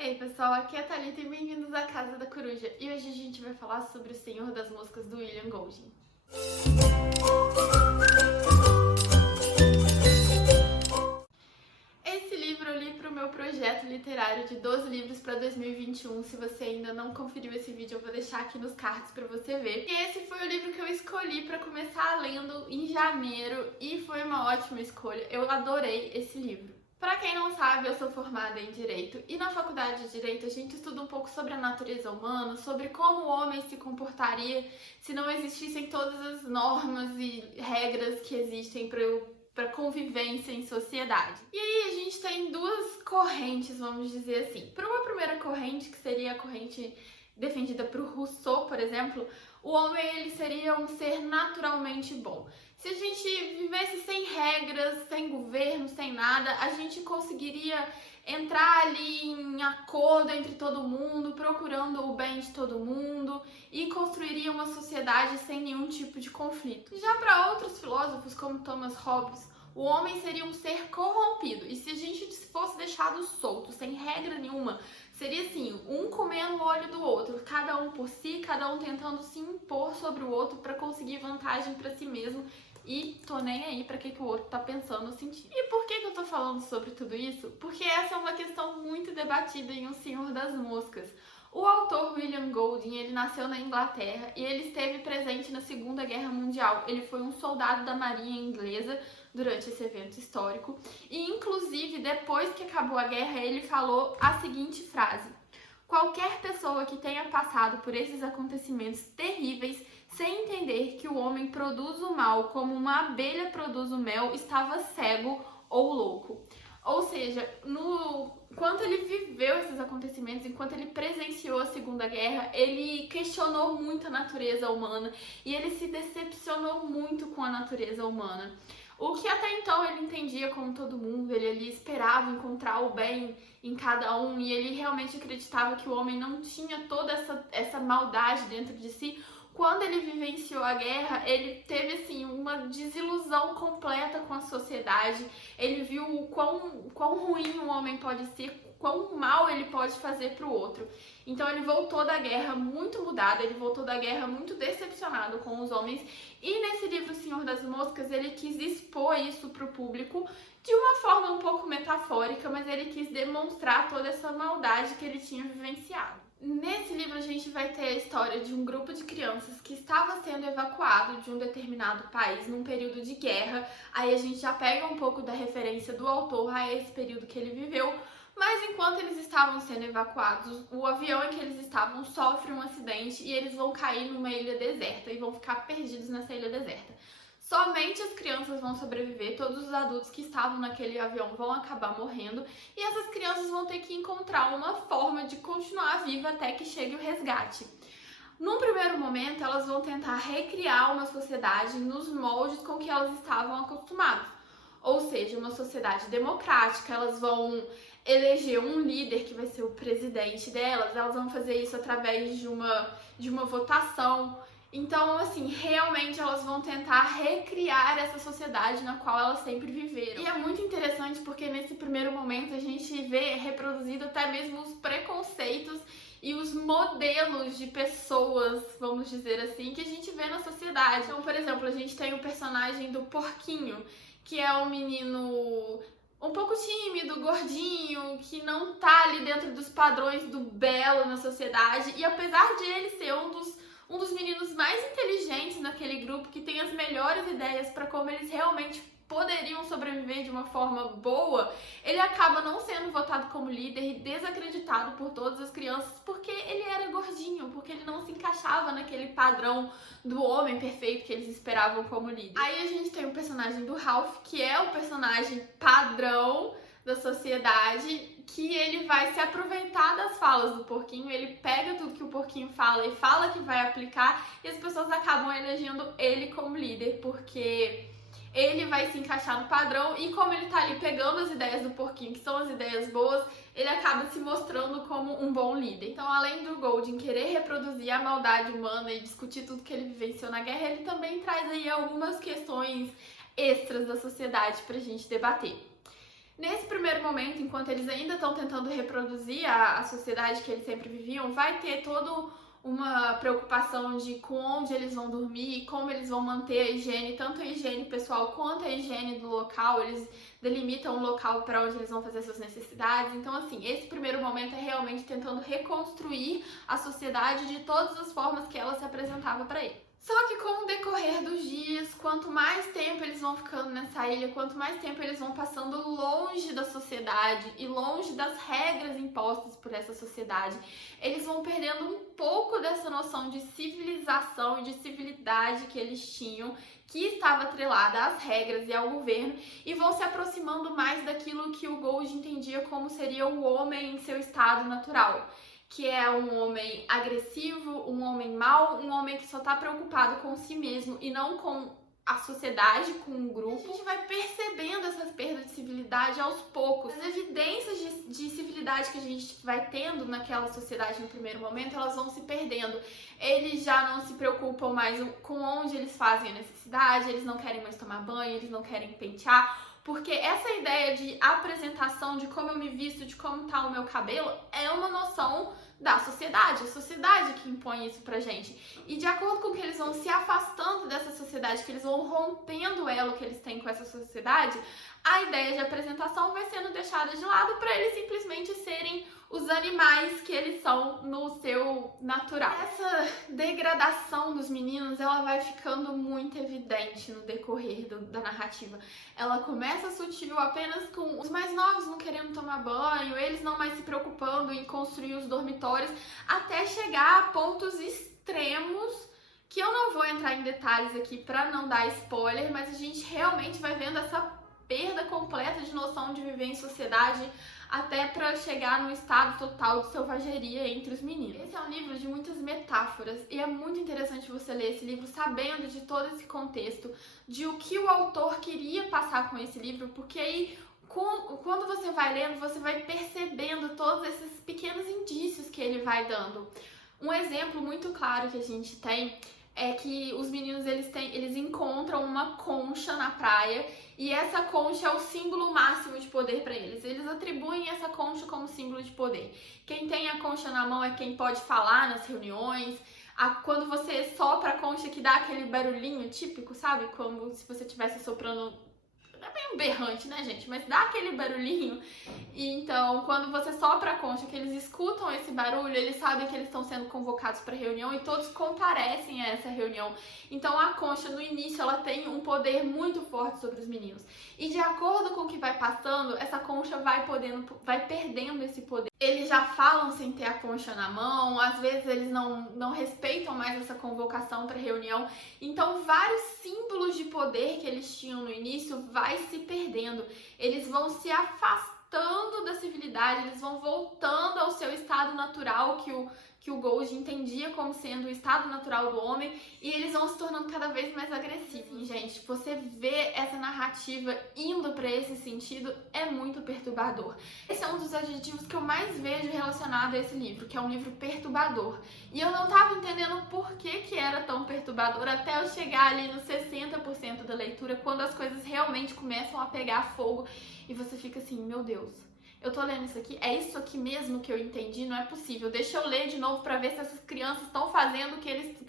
Ei pessoal, aqui é a Thalita e bem-vindos à Casa da Coruja. E hoje a gente vai falar sobre O Senhor das Moscas, do William Golding. Esse livro eu li para o meu projeto literário de 12 livros para 2021. Se você ainda não conferiu esse vídeo, eu vou deixar aqui nos cards para você ver. E esse foi o livro que eu escolhi para começar lendo em janeiro e foi uma ótima escolha. Eu adorei esse livro. Para quem não sabe, eu sou formada em Direito e na faculdade de Direito a gente estuda um pouco sobre a natureza humana, sobre como o homem se comportaria se não existissem todas as normas e regras que existem para convivência em sociedade. E aí a gente tem duas correntes, vamos dizer assim. Para uma primeira corrente, que seria a corrente defendida por Rousseau, por exemplo, o homem ele seria um ser naturalmente bom. Se a gente vivesse sem regras, sem governo, sem nada, a gente conseguiria entrar ali em acordo entre todo mundo, procurando o bem de todo mundo e construiria uma sociedade sem nenhum tipo de conflito. Já para outros filósofos, como Thomas Hobbes, o homem seria um ser corrompido, e se a gente fosse deixado solto, sem regra nenhuma, seria assim, um comendo o olho do outro, cada um por si, cada um tentando se impor sobre o outro para conseguir vantagem para si mesmo, e tô nem aí pra que o outro tá pensando ou sentindo. E por que eu tô falando sobre tudo isso? Porque essa é uma questão muito debatida em O Senhor das Moscas. O autor William Golding, ele nasceu na Inglaterra e ele esteve presente na Segunda Guerra Mundial. Ele foi um soldado da Marinha Inglesa durante esse evento histórico e, inclusive, depois que acabou a guerra, ele falou a seguinte frase: qualquer pessoa que tenha passado por esses acontecimentos terríveis sem entender que o homem produz o mal como uma abelha produz o mel estava cego ou louco. Ou seja, enquanto ele viveu esses acontecimentos, enquanto ele presenciou a Segunda Guerra, ele questionou muito a natureza humana e ele se decepcionou muito com a natureza humana. O que até então ele entendia como todo mundo, ele ali esperava encontrar o bem em cada um e ele realmente acreditava que o homem não tinha toda essa maldade dentro de si. Quando ele vivenciou a guerra, ele teve assim uma desilusão completa com a sociedade. Ele viu o quão ruim um homem pode ser, quão mal ele pode fazer para o outro. Então ele voltou da guerra muito mudado, ele voltou da guerra muito decepcionado com os homens. E nesse livro O Senhor das Moscas, ele quis expor isso para o público de uma forma um pouco metafórica, mas ele quis demonstrar toda essa maldade que ele tinha vivenciado. Nesse livro a gente vai ter a história de um grupo de crianças que estava sendo evacuado de um determinado país num período de guerra. Aí a gente já pega um pouco da referência do autor a esse período que ele viveu. Mas enquanto eles estavam sendo evacuados, o avião em que eles estavam sofre um acidente e eles vão cair numa ilha deserta e vão ficar perdidos nessa ilha deserta. Somente as crianças vão sobreviver, todos os adultos que estavam naquele avião vão acabar morrendo e essas crianças vão ter que encontrar uma forma de continuar viva até que chegue o resgate. Num primeiro momento, elas vão tentar recriar uma sociedade nos moldes com que elas estavam acostumadas. Ou seja, uma sociedade democrática, elas vão eleger um líder que vai ser o presidente delas, elas vão fazer isso através de uma votação. Então, assim, realmente elas vão tentar recriar essa sociedade na qual elas sempre viveram. E é muito interessante porque nesse primeiro momento a gente vê reproduzido até mesmo os preconceitos e os modelos de pessoas, vamos dizer assim, que a gente vê na sociedade. Então, por exemplo, a gente tem o personagem do Porquinho, que é um menino um pouco tímido, gordinho, que não tá ali dentro dos padrões do belo na sociedade. E apesar de ele ser um dos meninos mais inteligentes naquele grupo, que tem as melhores ideias para como eles realmente poderiam sobreviver de uma forma boa, ele acaba não sendo votado como líder e desacreditado por todas as crianças porque ele era gordinho, porque ele não se encaixava naquele padrão do homem perfeito que eles esperavam como líder. Aí a gente tem o personagem do Ralph, que é o personagem padrão da sociedade, que ele vai se aproveitar das falas do Porquinho, ele pega tudo que o Porquinho fala e fala que vai aplicar, e as pessoas acabam elegendo ele como líder, porque ele vai se encaixar no padrão e como ele tá ali pegando as ideias do Porquinho, que são as ideias boas, ele acaba se mostrando como um bom líder. Então, além do Golding querer reproduzir a maldade humana e discutir tudo que ele vivenciou na guerra, ele também traz aí algumas questões extras da sociedade pra gente debater. Nesse primeiro momento, enquanto eles ainda estão tentando reproduzir a sociedade que eles sempre viviam, vai ter todo uma preocupação de com onde eles vão dormir, como eles vão manter a higiene, tanto a higiene pessoal quanto a higiene do local. Eles delimitam um local para onde eles vão fazer suas necessidades. Então, assim, esse primeiro momento é realmente tentando reconstruir a sociedade de todas as formas que ela se apresentava para ele. Só que com o decorrer dos dias, quanto mais tempo eles vão ficando nessa ilha, quanto mais tempo eles vão passando longe da sociedade e longe das regras impostas por essa sociedade, eles vão perdendo um pouco dessa noção de civilização e de civilidade que eles tinham, que estava atrelada às regras e ao governo, e vão se aproximando mais daquilo que o Gold entendia como seria o homem em seu estado natural, que é um homem agressivo, um homem mau, um homem que só tá preocupado com si mesmo e não com a sociedade, com o grupo. A gente vai percebendo essas perdas de civilidade aos poucos. As evidências de civilidade que a gente vai tendo naquela sociedade no primeiro momento, elas vão se perdendo. Eles já não se preocupam mais com onde eles fazem a necessidade, eles não querem mais tomar banho, eles não querem pentear, porque essa ideia de apresentação, de como eu me visto, de como tá o meu cabelo, é uma noção da sociedade, a sociedade que impõe isso pra gente. E de acordo com que eles vão se afastando dessa sociedade, que eles vão rompendo o elo que eles têm com essa sociedade, a ideia de apresentação vai sendo deixada de lado para eles simplesmente serem os animais que eles são no seu natural. Essa degradação dos meninos, ela vai ficando muito evidente no decorrer da narrativa. Ela começa sutil apenas com os mais novos não querendo tomar banho, eles não mais se preocupando em construir os dormitórios, até chegar a pontos extremos que eu não vou entrar em detalhes aqui para não dar spoiler, mas a gente realmente vai vendo essa perda completa de noção de viver em sociedade, até para chegar no estado total de selvageria entre os meninos. Esse é um livro de muitas metáforas e é muito interessante você ler esse livro sabendo de todo esse contexto, de o que o autor queria passar com esse livro, porque aí quando você vai lendo, você vai percebendo todos esses pequenos indícios que ele vai dando. Um exemplo muito claro que a gente tem é que os meninos eles encontram uma concha na praia e essa concha é o símbolo máximo de poder para eles. Eles atribuem essa concha como símbolo de poder. Quem tem a concha na mão é quem pode falar nas reuniões. Quando você sopra a concha que dá aquele barulhinho típico, sabe? Como se você estivesse soprando. É meio berrante, né, gente? Mas dá aquele barulhinho. E então, quando você sopra a concha, que eles escutam esse barulho, eles sabem que eles estão sendo convocados para reunião e todos comparecem a essa reunião. Então, a concha, no início, ela tem um poder muito forte sobre os meninos. E de acordo com o que vai passando, essa concha vai perdendo esse poder. Eles já falam sem ter a concha na mão, às vezes eles não respeitam mais essa convocação para reunião. Então, vários símbolos de poder que eles tinham no início vai se perdendo. Eles vão se afastando da civilidade, eles vão voltando ao seu estado natural que o Gold entendia como sendo o estado natural do homem, e eles vão se tornando cada vez mais agressivos. E, gente, você vê essa narrativa indo para esse sentido é muito perturbador. Esse é um dos adjetivos que eu mais vejo relacionado a esse livro, que é um livro perturbador. E eu não estava entendendo por que era tão perturbador até eu chegar ali nos 60% da leitura, quando as coisas realmente começam a pegar fogo e você fica assim, meu Deus, eu tô lendo isso aqui, é isso aqui mesmo que eu entendi? Não é possível. Deixa eu ler de novo pra ver se essas crianças estão fazendo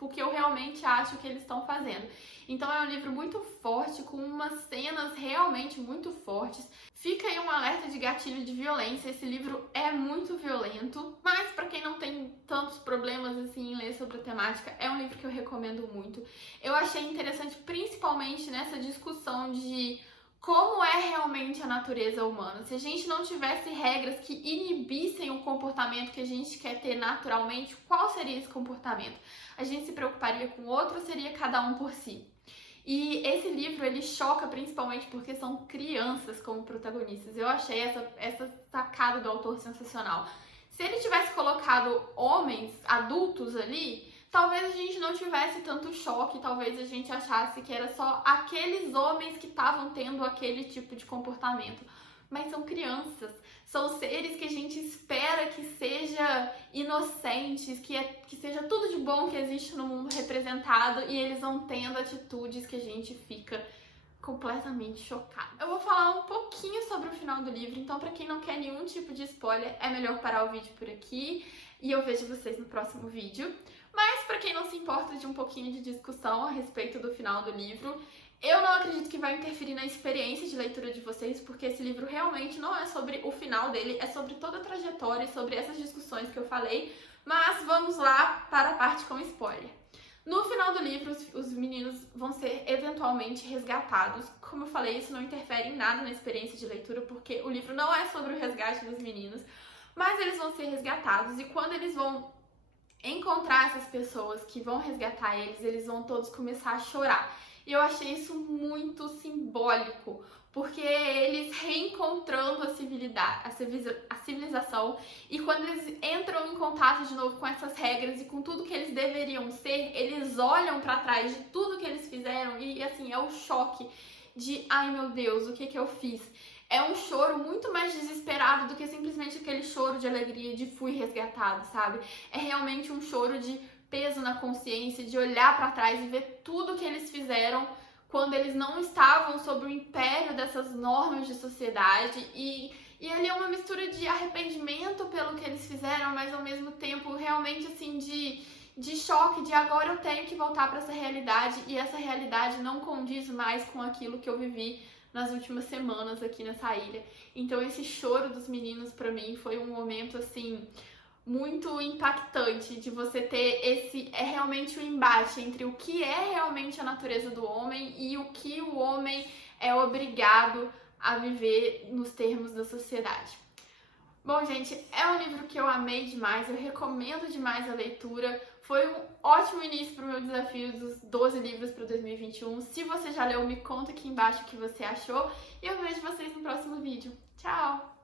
o que eu realmente acho que eles estão fazendo. Então é um livro muito forte, com umas cenas realmente muito fortes. Fica aí um alerta de gatilho de violência. Esse livro é muito violento, mas pra quem não tem tantos problemas assim em ler sobre a temática, é um livro que eu recomendo muito. Eu achei interessante principalmente nessa discussão de como é realmente a natureza humana. Se a gente não tivesse regras que inibissem o comportamento que a gente quer ter naturalmente, qual seria esse comportamento? A gente se preocuparia com o outro ou seria cada um por si? E esse livro, ele choca principalmente porque são crianças como protagonistas. Eu achei essa sacada do autor sensacional. Se ele tivesse colocado homens adultos ali, talvez a gente não tivesse tanto choque, talvez a gente achasse que era só aqueles homens que estavam tendo aquele tipo de comportamento. Mas são crianças, são seres que a gente espera que seja inocentes, que seja tudo de bom que existe no mundo representado, e eles vão tendo atitudes que a gente fica, completamente chocada. Eu vou falar um pouquinho sobre o final do livro, então pra quem não quer nenhum tipo de spoiler, é melhor parar o vídeo por aqui e eu vejo vocês no próximo vídeo. Mas pra quem não se importa de um pouquinho de discussão a respeito do final do livro, eu não acredito que vai interferir na experiência de leitura de vocês, porque esse livro realmente não é sobre o final dele, é sobre toda a trajetória e sobre essas discussões que eu falei. Mas vamos lá para a parte com spoiler. No final do livro, os meninos vão ser eventualmente resgatados. Como eu falei, isso não interfere em nada na experiência de leitura, porque o livro não é sobre o resgate dos meninos, mas eles vão ser resgatados e quando eles vão encontrar essas pessoas que vão resgatar eles, eles vão todos começar a chorar. E eu achei isso muito simbólico, porque eles reencontrando a civilização, e quando eles entram em contato de novo com essas regras e com tudo que eles deveriam ser, eles olham pra trás de tudo que eles fizeram e assim, é o choque de ai meu Deus, o que eu fiz? É um choro muito mais desesperado do que simplesmente aquele choro de alegria de fui resgatado, sabe? É realmente um choro de peso na consciência, de olhar pra trás e ver tudo que eles fizeram quando eles não estavam sob o império dessas normas de sociedade e ali é uma mistura de arrependimento pelo que eles fizeram, mas ao mesmo tempo realmente assim de choque, de agora eu tenho que voltar para essa realidade e essa realidade não condiz mais com aquilo que eu vivi nas últimas semanas aqui nessa ilha. Então esse choro dos meninos pra mim foi um momento assim muito impactante de você ter realmente o embate entre o que é realmente a natureza do homem e o que o homem é obrigado a viver nos termos da sociedade. Bom, gente, é um livro que eu amei demais, eu recomendo demais a leitura. Foi um ótimo início para o meu desafio dos 12 livros para 2021. Se você já leu, me conta aqui embaixo o que você achou e eu vejo vocês no próximo vídeo. Tchau!